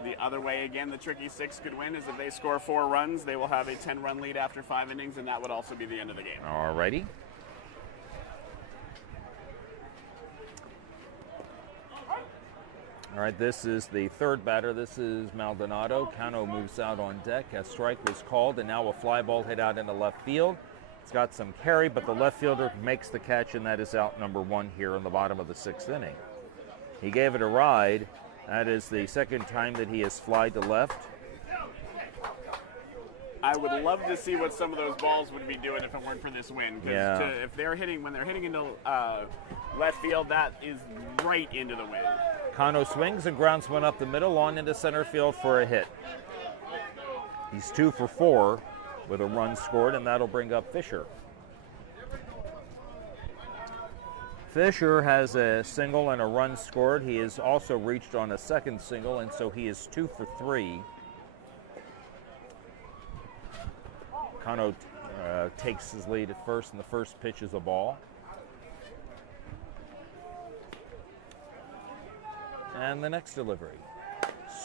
The other way, again, the Tricky Six could win is if they score 4 runs, they will have a 10-run lead after 5 innings, and that would also be the end of the game. All righty. All right, this is the third batter. This is Maldonado. Cano moves out on deck. A strike was called, and now a fly ball hit out into left field. It's got some carry, but the left fielder makes the catch, and that is out number 1 here in the bottom of the 6th inning. He gave it a ride. That is the second time that he has flied to left. I would love to see what some of those balls would be doing if it weren't for this wind. Yeah. If they're hitting, when they're hitting into left field, that is right into the wind. Cano swings and grounds one up the middle on into center field for a hit. He's 2 for 4 with a run scored, and that'll bring up Fisher. Fisher has a single and a run scored. He has also reached on a second single, and so he is 2 for 3. Cano takes his lead at first, and the first pitch is a ball. And the next delivery.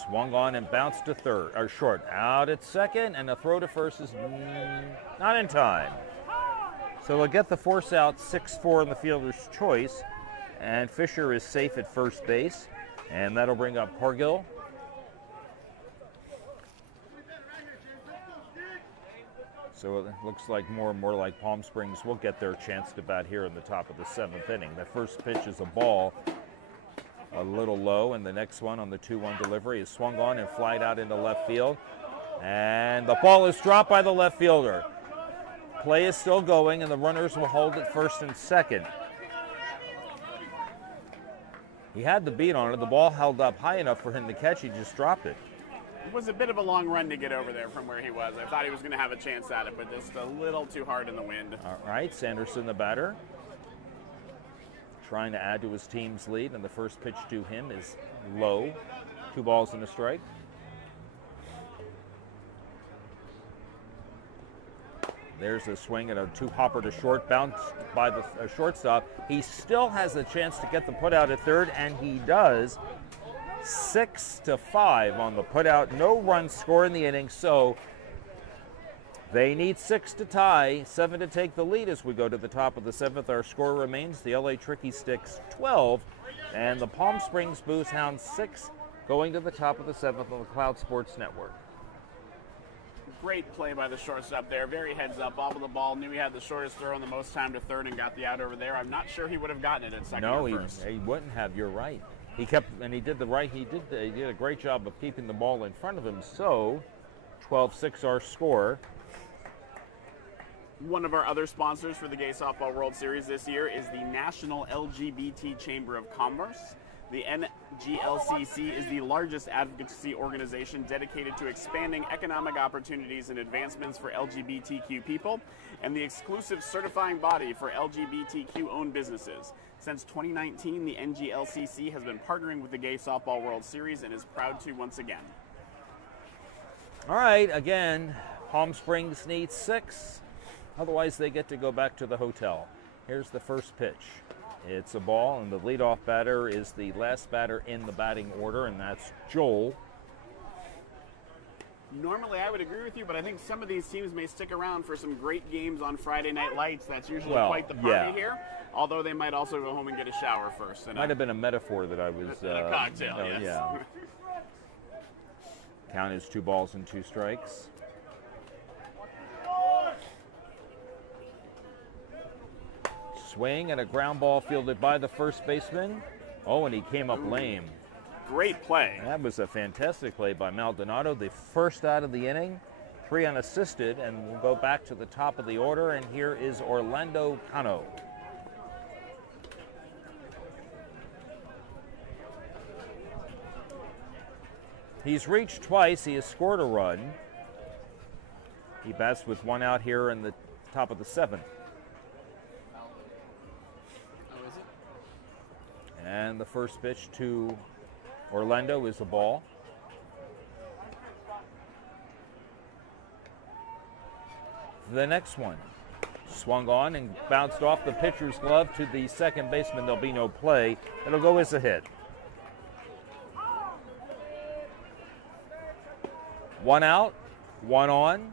Swung on and bounced to third, or short. Out at second, and a throw to first is not in time. So they'll get the force out 6-4 in the fielder's choice, and Fisher is safe at first base, and that'll bring up Cargill. So it looks like more and more like Palm Springs will get their chance to bat here in the top of the 7th inning. The first pitch is a ball, a little low, and the next one on the 2-1 delivery is swung on and flied out into left field. And the ball is dropped by the left fielder. Play is still going, and the runners will hold at first and second. He had the beat on it. The ball held up high enough for him to catch. He just dropped it. It was a bit of a long run to get over there from where he was. I thought he was going to have a chance at it, but just a little too hard in the wind. All right, Sanderson, the batter, trying to add to his team's lead, and the first pitch to him is low. 2 balls and a strike. There's a swing and a 2-hopper to short, bounced by the shortstop. He still has a chance to get the putout at third, and he does. 6-5 on the putout. No run score in the inning, so they need 6 to tie, 7 to take the lead as we go to the top of the 7th. Our score remains the LA Tricky Sticks 12 and the Palm Springs Booze Hounds 6 going to the top of the 7th on the Cloud Sports Network. Great play by the shortstop there. Very heads up, bobbled the ball, knew he had the shortest throw and the most time to third and got the out over there. I'm not sure he would have gotten it at second or first. No, he wouldn't have. You're right. He kept, and he did a great job of keeping the ball in front of him. So 12-6 our score. One of our other sponsors for the Gay Softball World Series this year is the National LGBT Chamber of Commerce. The NGLCC is the largest advocacy organization dedicated to expanding economic opportunities and advancements for LGBTQ people, and the exclusive certifying body for LGBTQ-owned businesses. Since 2019, the NGLCC has been partnering with the Gay Softball World Series and is proud to once again. All right, again, Palm Springs needs 6. Otherwise, they get to go back to the hotel. Here's the first pitch. It's a ball, and the leadoff batter is the last batter in the batting order, and that's Joel. Normally, I would agree with you, but I think some of these teams may stick around for some great games on Friday Night Lights. That's usually Well, quite the party yeah. here. Although they might also go home and get a shower first. And Might have been a metaphor that I was. a cocktail, yes. Yeah. Count is 2 balls and 2 strikes. Swing and a ground ball fielded by the first baseman. Oh, and he came up lame. Great play. That was a fantastic play by Maldonado, the first out of the inning, 3 unassisted, and we'll go back to the top of the order, and here is Orlando Cano. He's reached twice, he has scored a run. He bats with 1 out here in the top of the 7th. Oh, is it? And the first pitch to Orlando is a ball. The next one swung on and bounced off the pitcher's glove to the second baseman. There'll be no play. It'll go as a hit. 1 out, 1 on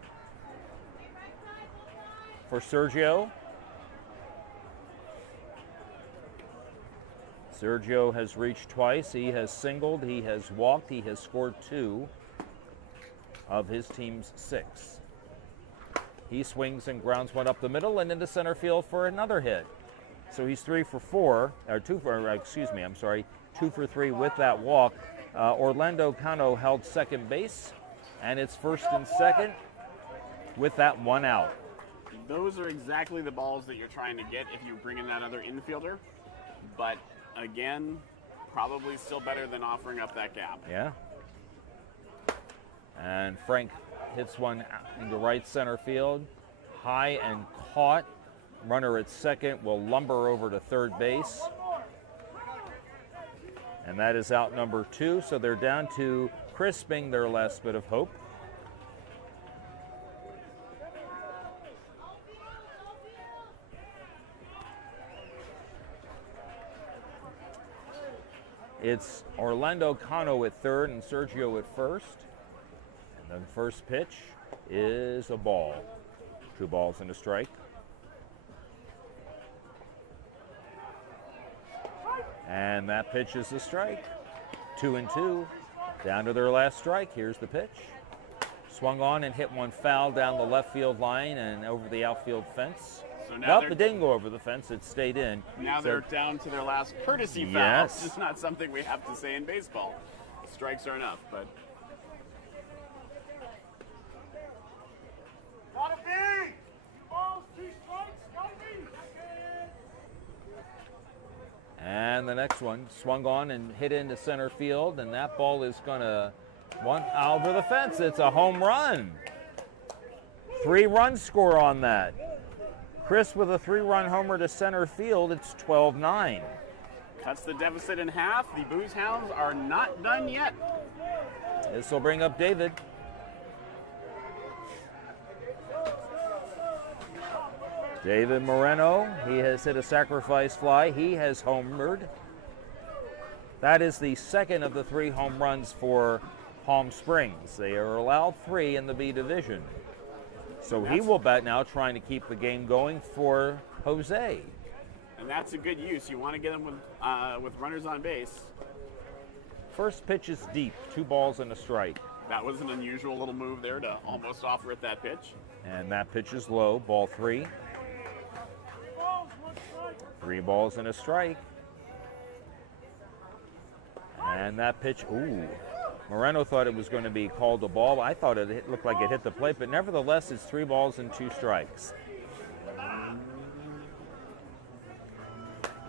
for Sergio. Sergio has reached twice. He has singled, he has walked, he has scored 2 of his team's 6. He swings and grounds one up the middle and into center field for another hit. So he's 3 for 4, or 2 for 3 with that walk. Orlando Cano held second base, and it's first and second with that 1 out. Those are exactly the balls that you're trying to get if you bring in that other infielder. But again, probably still better than offering up that gap. Yeah. And Frank hits one into right center field, high and caught. Runner at second will lumber over to third base. And that is out number 2, so they're down to crisping their last bit of hope. It's Orlando Cano at third and Sergio at first. And the first pitch is a ball. 2 balls and a strike. And that pitch is a strike. 2 and 2. Down to their last strike. Here's the pitch. Swung on and hit one foul down the left field line and over the outfield fence. So now Nope, it didn't go over the fence. It stayed in. Now So- they're down to their last courtesy foul. Yes. It's not something we have to say in baseball. Strikes are enough, but Gotta be! 2 balls, 2 strikes, gotta be! And the next one swung on and hit into center field, and that ball is going to one over the fence. It's a home run. 3-run score on that. Chris with a 3-run homer to center field. It's 12-9. cuts the deficit in half. The Booze Hounds are not done yet. This will bring up David. David Moreno, he has hit a sacrifice fly. He has homered. That is the second of the 3 home runs for Palm Springs. They are allowed 3 in the B division. So he will bat now, trying to keep the game going for Jose. And that's a good use. You want to get them with runners on base. First pitch is deep, 2 balls and a strike. That was an unusual little move there to almost offer it that pitch. And that pitch is low, ball 3. 3 balls and a strike. And that pitch, ooh. Moreno thought it was going to be called a ball. I thought it looked like it hit the plate, but nevertheless, it's 3 balls and 2 strikes.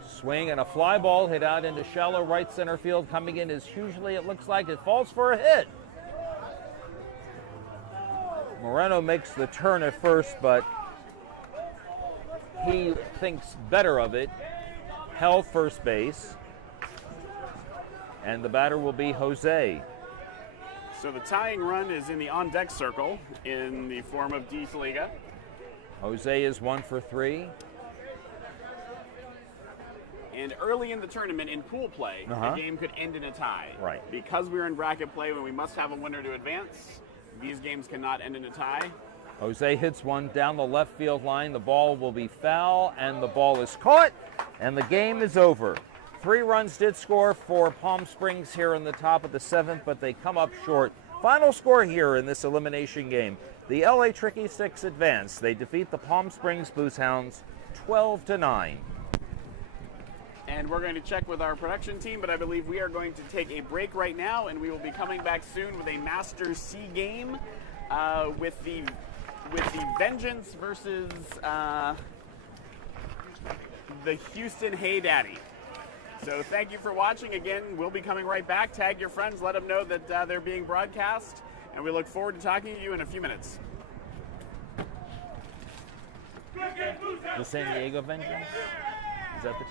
Swing and a fly ball hit out into shallow right center field. Coming in as hugely, it looks like it falls for a hit. Moreno makes the turn at first, but he thinks better of it. Held first base. And the batter will be Jose. So the tying run is in the on-deck circle in the form of D. Saliga. Jose is 1 for 3. And early in the tournament, in pool play, the game could end in a tie. Right. Because we're in bracket play when we must have a winner to advance, These games cannot end in a tie. Jose hits one down the left field line. The ball will be foul, and the ball is caught, and the game is over. 3 runs did score for Palm Springs here in the top of the 7th, but they come up short. Final score here in this elimination game. The LA Tricky Sticks advance. They defeat the Palm Springs Booze Hounds 12-9. And we're going to check with our production team, but I believe we are going to take a break right now, and we will be coming back soon with a Masters C game with the Vengeance versus the Houston Hey Daddy. So thank you for watching. Again, we'll be coming right back. Tag your friends, let them know that they're being broadcast, and we look forward to talking to you in a few minutes. The San Diego Vengeance? Is that the